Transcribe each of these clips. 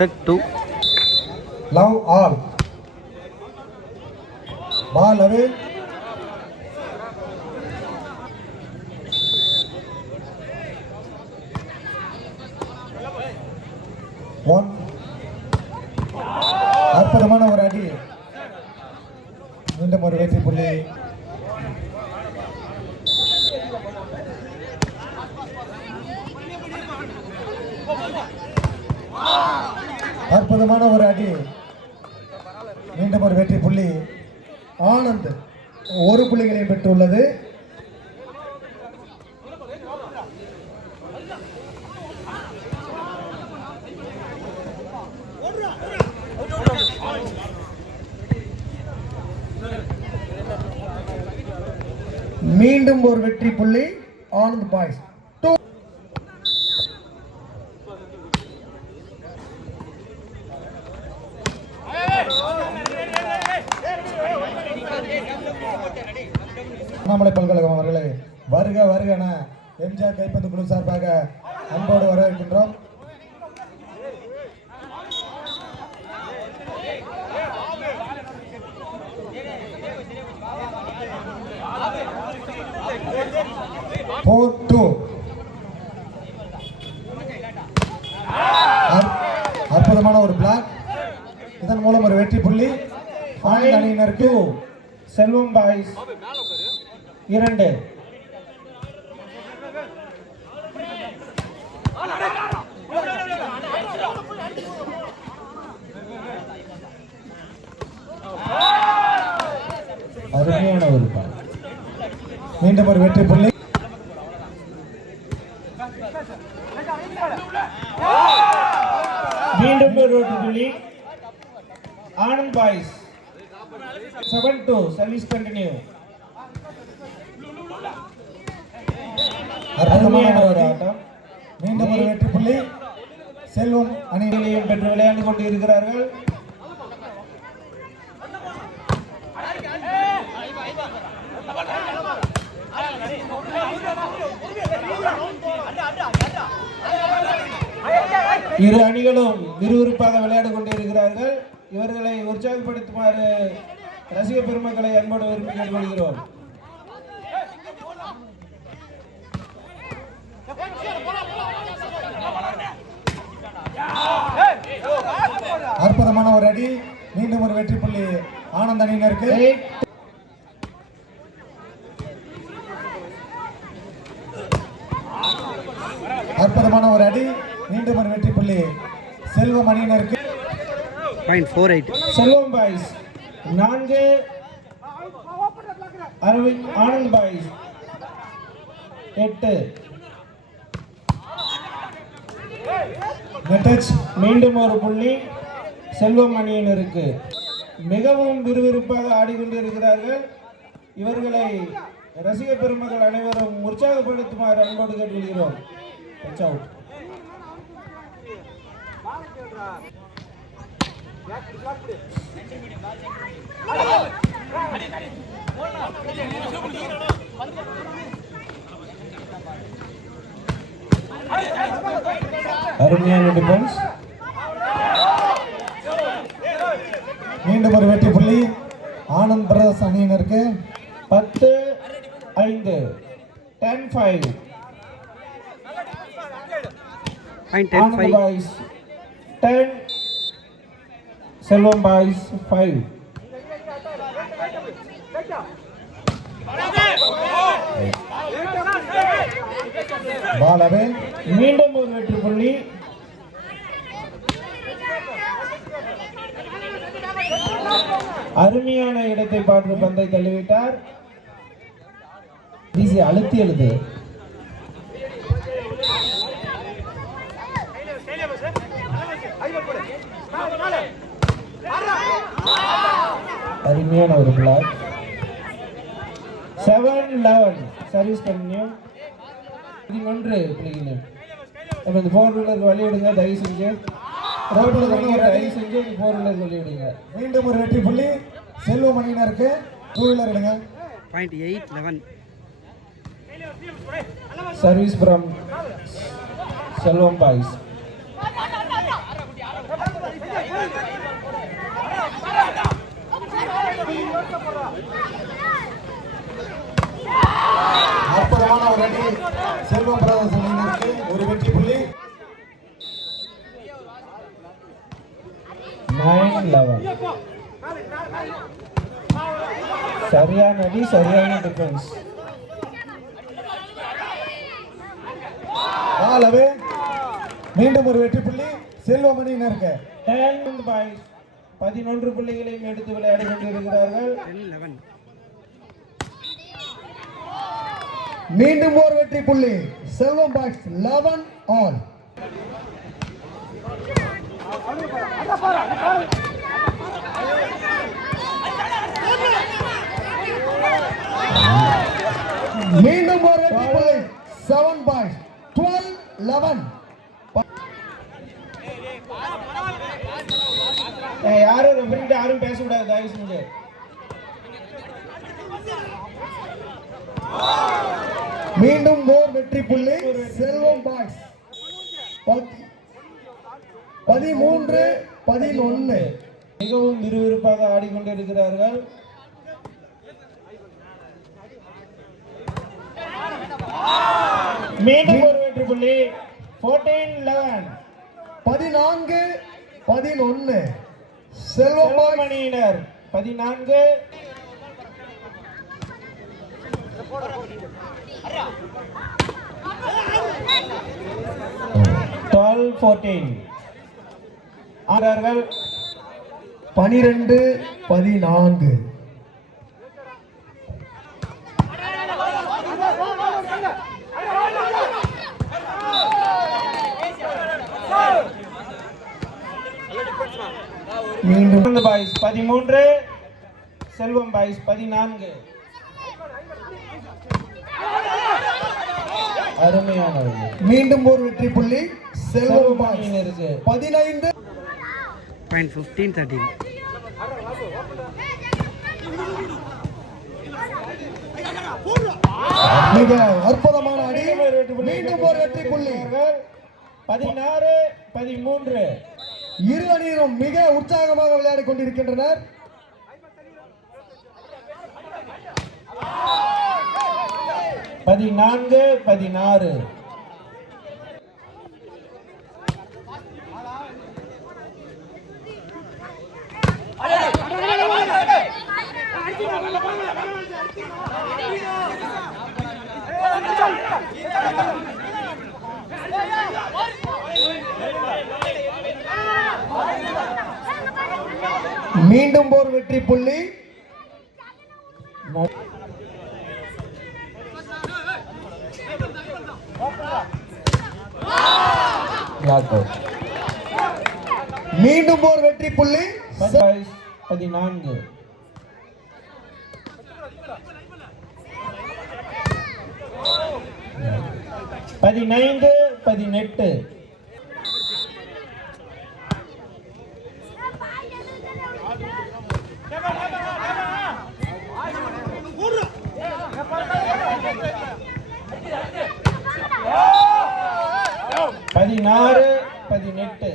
Set 2. Love all. Ball away. One. அற்புதமான ஒரு அடி. மீண்டும் ஒரு வெற்றி புள்ளி. அற்புதமான ஒரு அடி. மீண்டும் ஒரு வெற்றி புள்ளி. ஆனந்த் ஒரு புள்ளிகளை பெற்றுள்ளது. மீண்டும் ஒரு வெற்றி புள்ளி ஆனந்த் பாய்ஸ். அண்ணாமலை பல்கலைக்கழகம் அவர்களை வருக வருகன எம்ஜிஆர் கைப்பந்து குழு சார்பாக அன்போடு வரவேற்கின்றோம். அற்புதமான ஒரு பிளாக். இதன் மூலம் ஒரு வெற்றி புள்ளி அணியினருக்கு. செல்வம் பாய்ஸ் 2. அருமையான ஒரு பால். மீண்டும் ஒரு வெற்றி புள்ளி. மீண்டும் ஒரு வெற்றி புள்ளி ஆனந்த் பாய்ஸ். 7-2. Service continue. அருமையான ஒரு ஆட்டம். மீண்டும் ஒரு வெற்றி புள்ளி. செல்வம் அணிகளையும் பெற்று விளையாண்டு கொண்டு இருக்கிறார்கள். இரு அணிகளும் விறுவிறுப்பாக விளையாடி கொண்டு இருக்கிறார்கள். இவர்களை உற்சாகப்படுத்துமாறு ரசிக பெருமக்களை அன்போடு விரும்பி கேட்டுக்கொள்கிறோம். அற்புதமான ஒரு அடி. மீண்டும் ஒரு வெற்றி புள்ளி ஆனந்த் அணியினருக்கு. அற்புதமான ஒரு அடி. மீண்டும் ஒரு வெற்றி புள்ளி செல்வம் அணியினருக்கு. 0.48. செல்வம் பாய்ஸ் 4. ஆனந்த் பாய்ஸ் 8. மீண்டும் ஒரு புள்ளி செல்வம் அணியினருக்கு. மிகவும் விறுவிறுப்பாக ஆடிக்கொண்டிருக்கிறார்கள். இவர்களை ரசிக பெருமக்கள் அனைவரும் உற்சாகப்படுத்துமாறு அன்போடு கேட்டுக்கொள்கிறோம். அருமையான டிஃபென்ஸ். மீண்டும் ஒரு வெற்றி புள்ளி ஆனந்த் பிரதர்ஸ் அணியினருக்கு. 10-5. 10-5. ஆனந்த் பாய்ஸ் 10. செல்வம் பாய்ஸ் 5. பாலவே மீண்டும் ஒரு வெற்றி புள்ளி. அருமையான இடத்தை பார்த்து பந்தை தள்ளிவிட்டார். அழுத்தி எழுது. அருமையான ஒரு பிளாக். 7-11. Service continue. 11 பிள்ளைங்க. அப்ப இந்த 4 வீலருக்கு வழி விடுங்க தயவு செஞ்சு. ரோட்ல தயவு செஞ்சு 4 வீலருக்கு வழி விடுங்க. மீண்டும் ஒரு வெற்றி புள்ளி செல்வம் அணியினருக்கு. 2 வீலர் எடுங்க. 0.811. Service from Selvam Boys. அற்புதமான ஒரு அடி செல்வம் பிரதர்ஸ் அணியினருக்கு ஒரு வெற்றி புள்ளி. 9-11. சரியான அடி, சரியான டிஃபென்ஸ். ஆலவே மீண்டும் ஒரு வெற்றி புள்ளி செல்வம் அணியினருக்கு. 11 புள்ளிகளையும் எடுத்து விளையாடி கொண்டிருக்கிறார்கள். 10-11. மீண்டும் ஒரு வெற்றி புள்ளி செல்வம் பாய்ஸ் 11 ஆல். மீண்டும் ஒரு வெற்றி புள்ளி 7 பாய்ஸ் 12-11. யாரும் ரெஃபரிட்ட யாரும் பேசக்கூடாது தயவு செஞ்சு. மீண்டும் ஓர் வெற்றி புள்ளி செல்வம் பாய்ஸ் 13-11. மிகவும் விறுவிறுப்பாக ஆடிக்கொண்டிருக்கிறார்கள். மீண்டும் ஒரு வெற்றி புள்ளி 14-11. 14-11 செல்வம் பாய்ஸ் அணியினர் 14 12-14 ஆறார்கள். 12-14. மீண்டும் பாய்ஸ் 13 செல்வம் பாய்ஸ் 14. அருமையானது. மீண்டும் ஒரு வெற்றி புள்ளி செல்வம் பாய்ஸ் அணியினருக்கு 15. 15-13. மிக அற்புதமான அடி. மீண்டும் ஒரு வெற்றி புள்ளி 16-13. இரு அணியினரும் மிக உற்சாகமாக விளையாடிக் கொண்டிருக்கின்றனர். 14-16. மீண்டும் ஒரு வெற்றி புள்ளி மீண்டும் ஒரு வெற்றி புள்ளி 14. 15-18. பதினாறு 18.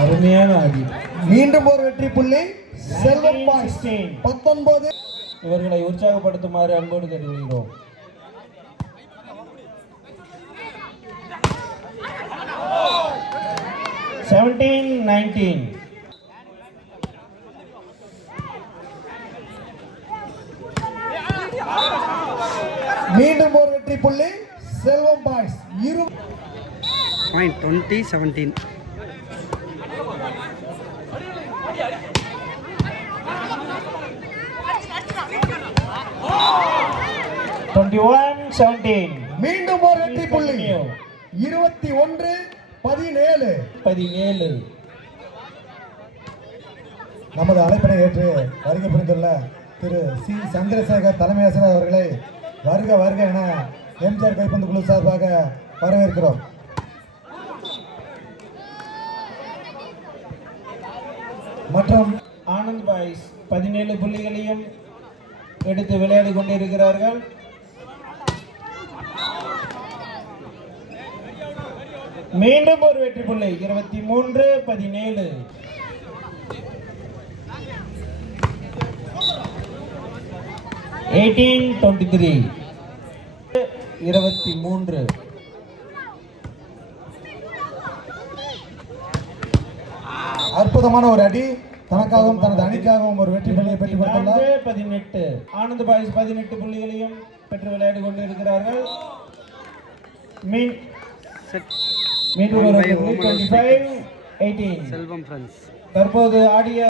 அருமையான அடி. மீண்டும் ஒரு வெற்றி புள்ளி செல்வம் பாய்ஸ் 19. இவர்களை உற்சாகப்படுத்துமாறு அன்போடு கேட்டுக்கொள்கிறோம். மீண்டும் ஒரு வெற்றி புள்ளி செல்வம் பாய்ஸ் 20-17. மீண்டும் ஒரு வெற்றி புள்ளி 21-17. நமது அழைப்பினை ஏற்று வருகை புரிந்துள்ள திரு சி சந்திரசேகர் தலைமை ஆசிரியர் அவர்களை வருக வருக என எம்ஜிஆர் கைப்பந்து குழு சார்பாக வரவேற்கிறோம். மற்றும் ஆனந்த் பாய்ஸ் 17 புள்ளிகளையும் எடுத்து விளையாடி கொண்டிருக்கிறார்கள். மீண்டும் ஒரு வெற்றி புள்ளி 23-17. அற்புதமான ஒரு அடி, தனக்காகவும் தனது அணிக்காகவும் ஒரு வெற்றி புள்ளியை பெற்றுக் கொடுத்துள்ளார். 18. ஆனந்த் பாய்ஸ் 18 புள்ளிகளையும் பெற்று விளையாடி கொண்டிருக்கிறார்கள். மீண்டும் ஒரு 25-18. செல்வம் ஃப்ரெண்ட்ஸ் தற்போது ஆடிய